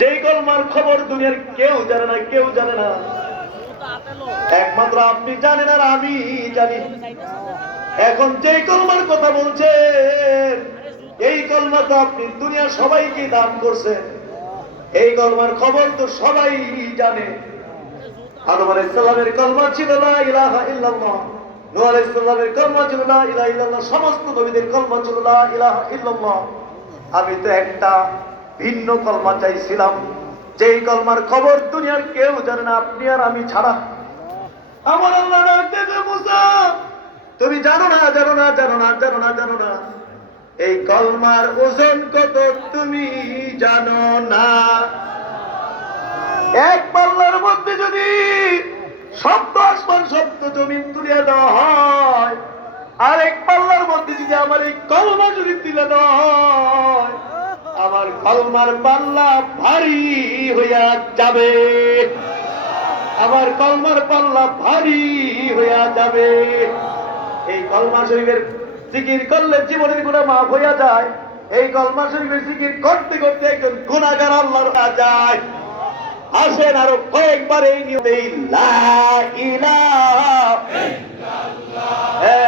যেই কলমার খবর দুনিয়ার কেউ জানে না, কেউ জানে না, একমাত্র আপনি জানেন আর আমি জানি। এখন যেই কলমার কথা বলছেন, এই কলমা তো আপনি দুনিয়া সবাইকে দান করছেন। এই কলমার খবর তো সবাই জানে। আদম আলাইহিস সালামের কলমা ছিল লা ইলাহা ইল্লাল্লাহ, নূহ আলাইহিস সালামের কলমা ছিল লা ইলাহা ইল্লাল্লাহ, সমস্ত নবীদের কলমা ছিল লা ইলাহা ইল্লাল্লাহ। আমি তো একটা ভিন্ন কলমা চাইছিলাম, যেই কলমার খবর দুনিয়ার কেউ জানে না, আপনি আর আমি ছাড়া। আমার আল্লাহ ডাকতেছে, মুসা তুমি জানো না, জানো না, জানো না, জানো না, জানো না, এই কলমার ওজন কত তুমি জানো না। এক পাল্লার মধ্যে যদি সপ্ত আসমান সপ্ত জমিন তুলে দেওয়া হয়, আর এক পাল্লার মধ্যে যদি আমার এই কলমা যদি তুলে দেওয়া হয়, আমার কলমার পাল্লা ভারী হইয়া যাবে, আমার কলমার পাল্লা ভারী হইয়া যাবে। এই কলমা শরীফের জিকির করলে জীবনের গুনাহ মাফ হইয়া যায়। এই কলমা শরীফের জিকির করতে করতে একজন গুনাহগার আল্লাহর কাছে যায়। আসেন আরো কয়েকবার এই নিয়মে লা ইলাহা ইল্লাল্লাহ